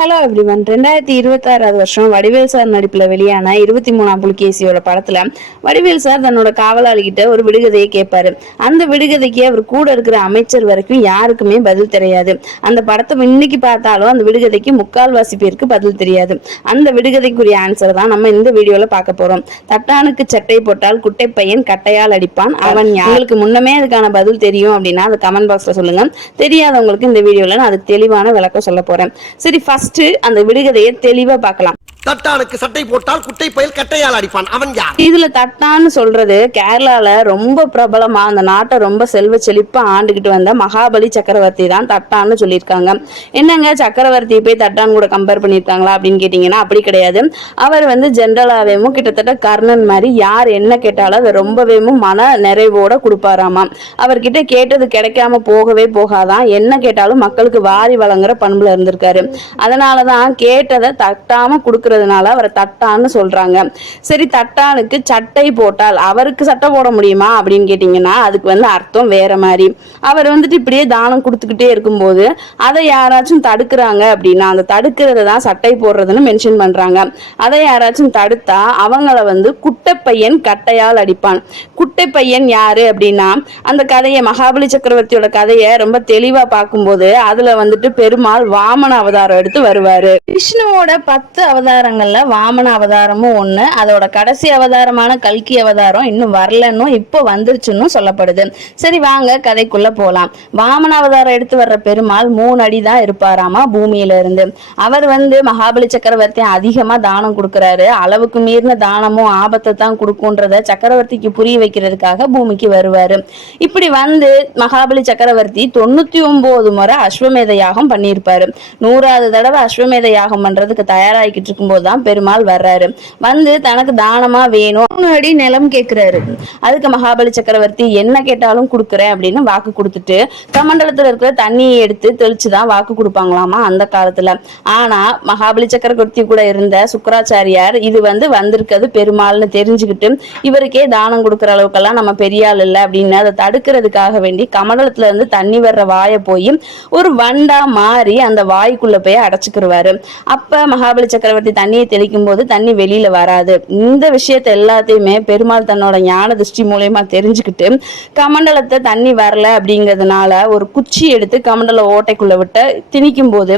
Hello everyone. ரெண்டாயிரத்தி இருபத்தாறாவது வருஷம் Vadivel sir நடிப்புல வெளியான இருபத்தி மூணாம் புலிகேசியோட படத்துல வடிவேல் சார் தன்னோட காவலாளிகிட்ட ஒரு விடுகதையை கேட்பாரு அந்த விடுகதைக்கு அவர் கூட இருக்கிற அமைச்சர் வரைக்கும் யாருக்குமே பதில் தெரியாது. அந்த படத்தை இன்னைக்கு பார்த்தாலும் அந்த விடுகதைக்கு முக்கால்வாசி பேருக்கு பதில் தெரியாது. அந்த விடுகதைக்குரிய ஆன்சர் தான் நம்ம இந்த வீடியோல பார்க்க போறோம். தட்டானுக்கு சட்டை போட்டால் குட்டை பையன் கட்டையால் அடிப்பான். அவன் யாருக்கு முன்னமே அதுக்கான பதில் தெரியும் அப்படின்னா அதை கமெண்ட் பாக்ஸில் சொல்லுங்க. தெரியாதவங்களுக்கு இந்த வீடியோல நான் அதுக்கு தெளிவான விளக்கம் சொல்ல போறேன். சரி ஃபர்ஸ்ட் அந்த விடுகதையை தெளிவா பார்க்கலாம். தட்டானுக்கு சட்டை போட்டால் குட்டை பயில் கட்டையால் அடிப்பான். அவன் யார்? இதுல தட்டான்னு சொல்றது கேரளால ரொம்ப பிரபலமா அந்த நாட்டை ரொம்ப செல்வ செழிப்பா ஆண்டுகிட்டு வந்த மகாபலி சக்கரவர்த்தி தான் தட்டான்னு சொல்லியிருக்காங்க. என்னங்க சக்கரவர்த்தியை போய் தட்டான் கூட கம்பேர் பண்ணியிருக்காங்களா அப்படின்னு கேட்டீங்கன்னா அப்படி கிடையாது. அவர் வந்து ஜென்ரலாவேவும் கிட்டத்தட்ட கர்ணன் மாதிரி யார் என்ன கேட்டாலும் அதை ரொம்பவே மன நிறைவோட கொடுப்பாராமா. அவர்கிட்ட கேட்டது கிடைக்காம போகவே போகாதான் என்ன கேட்டாலும் மக்களுக்கு வாரி வழங்குற பண்புல இருந்திருக்காரு. அதனாலதான் கேட்டதை தட்டாம கொடுக்கறது இருக்கிறதுனால அவரை தட்டான்னு சொல்றாங்க. சரி தட்டானுக்கு சட்டை போட்டால் அவருக்கு சட்டை போட முடியுமா அப்படின்னு கேட்டிங்கன்னா அதுக்கு வந்து அர்த்தம் வேற மாதிரி. அவர் வந்துட்டு இப்படியே தானம் கொடுத்துக்கிட்டே இருக்கும்போது அதை யாராச்சும் தடுக்கிறாங்க அப்படின்னா அந்த தடுக்கிறத தான் சட்டை போடுறதுன்னு மென்ஷன் பண்றாங்க. அதை யாராச்சும் தடுத்தா அவங்கள வந்து குட்டை பையன் கட்டையால் அடிப்பான். குட்டை பையன் யாரு அப்படின்னா அந்த கதையை மகாபலி சக்கரவர்த்தியோட கதையை ரொம்ப தெளிவா பார்க்கும்போது அதுல வந்துட்டு பெருமாள் வாமன அவதாரம் எடுத்து வருவாரு. விஷ்ணுவோட பத்து அவதாரம் அவதாரங்களில் வாமன அவதாரமும் ஒன்று அதோட கடைசி அவதாரமான கல்கி அவதாரம் இன்னும் வரலன்னு இப்போ வந்துருச்சுன்னு சொல்லப்படுது. சரி வாங்க கதைக்குள்ள போகலாம் வாமன அவதாரம் எடுத்து வர்ற பெருமாள் மூணு அடி தான் இருப்பாராமா பூமியில இருந்து அவர் வந்து மகாபலி சக்கரவர்த்தி அதிகமா தானம் கொடுக்குறாரு. அளவுக்கு மீறின தானமும் ஆபத்தை தான் கொடுக்குன்றத சக்கரவர்த்திக்கு புரிய வைக்கிறதுக்காக பூமிக்கு வருவாரு. இப்படி வந்து மகாபலி சக்கரவர்த்தி தொண்ணூத்தி ஒன்பது முறை அஸ்வமேத யாகம் பண்ணியிருப்பாரு. நூறாவது தடவை அஸ்வமேத யாகம் பண்ணுறதுக்கு தயாராகிக்கிட்டு இருக்கும்போது தான் பெருமாள் வர்றாரு. வந்து தனக்கு தானமா வேணும். முன்னாடி நிலம் கேட்கிறாரு. அதுக்கு மகாபலி சக்கரவர்த்தி என்ன கேட்டாலும் கொடுக்குறேன் அப்படின்னு வாக்கு கொடுத்துட்டு கமண்டலத்துல இருக்கிற தண்ணியை எடுத்து தெளிச்சு தான் வாக்கு கொடுப்பாங்களாமா அந்த காலத்துல. ஆனா மகாபலி சக்கரவர்த்தி கூட இருந்த சுக்கராச்சாரியார் இது வந்து வந்திருக்கிறது பெருமாள்னு தெரிஞ்சுக்கிட்டு இவருக்கே தானம் கொடுக்குற அளவுக்கெல்லாம் நம்ம பெரிய ஆள் இல்லை அப்படின்னு அதை தடுக்கிறதுக்காக வேண்டி கமண்டலத்துல இருந்து தண்ணி வர்ற வாயை போய் ஒரு வண்டா மாறி அந்த வாய்க்குள்ள போய் அடைச்சுக்கிருவாரு. அப்ப மகாபலி சக்கரவர்த்தி தண்ணியை தெளிக்கும் போது தண்ணி வெளியில வராது. இந்த விஷயத்தை எல்லாத்தையுமே பெருமாள் தன்னோட ஞான திருஷ்டி மூலயமா தெரிஞ்சுக்கிட்டு கமண்டலத்தை தண்ணி வரல அப்படிங்கிறதுனால ஒரு குச்சி எடுத்து கமண்டல ஓட்டைக்குள்ள விட்டு திணிக்கும் போது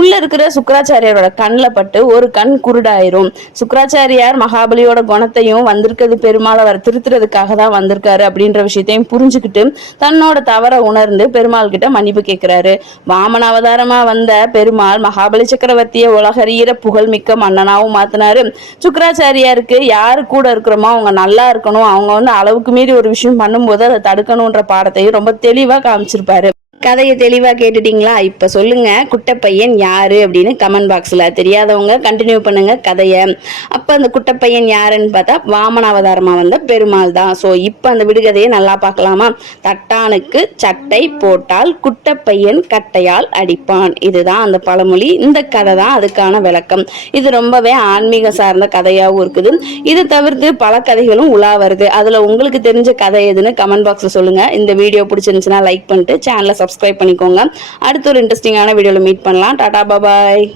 உள்ள இருக்கிற சுக்கராச்சாரியரோட கண்ணில் பட்டு ஒரு கண் குருடாயிரும். சுக்கராச்சாரியார் மகாபலியோட குணத்தையும் வந்திருக்கிறது பெருமாள் அவரை திருத்துறதுக்காக தான் வந்திருக்காரு அப்படின்ற விஷயத்தையும் புரிஞ்சுக்கிட்டு தன்னோட தவறை உணர்ந்து பெருமாள் கிட்ட மன்னிப்பு கேட்கிறாரு வாமன அவதாரமா வந்த பெருமாள் மகாபலி சக்கரவர்த்தியை உலகறியிற புகழ்மிக்க மன்னனாவும் மாத்தினாரு. சுக்கராச்சாரியாருக்கு யாரு கூட இருக்கிறோமோ அவங்க நல்லா இருக்கணும். அவங்க வந்து அளவுக்கு மீறி ஒரு விஷயம் பண்ணும்போது அதை தடுக்கணுன்ற பாடத்தையும் ரொம்ப தெளிவா காமிச்சிருப்பாரு. கதையை தெளிவாக கேட்டுட்டீங்களா? இப்போ சொல்லுங்க குட்டப்பையன் யார் யாரு அப்படின்னு கமெண்ட் பாக்ஸில் தெரியாதவங்க கண்டினியூ பண்ணுங்க கதையை. அப்போ அந்த குட்டை பையன் யாருன்னு பார்த்தா வாமனாவதாரமாக வந்த பெருமாள் தான். ஸோ இப்போ அந்த விடுகதையை நல்லா பார்க்கலாமா? தட்டானுக்கு சட்டை போட்டால் குட்டப்பையன் கட்டையால் அடிப்பான். இதுதான் அந்த பழமொழி. இந்த கதை தான் அதுக்கான விளக்கம். இது ரொம்பவே ஆன்மீக சார்ந்த கதையாகவும் இருக்குது. இது தவிர்த்து பல கதைகளும் உலா வருது. அதில் உங்களுக்கு தெரிஞ்ச கதை எதுன்னு கமெண்ட் பாக்ஸில் சொல்லுங்கள் இந்த வீடியோ பிடிச்சிருந்துச்சுன்னா லைக் பண்ணிட்டு சேனலை சப்ஸ்கிரைப் பண்ணிக்கோங்க. அடுத்த ஒரு இன்ட்ரெஸ்டிங்கான வீடியோவில் மீட் பண்ணலாம். டாடா பாபாய்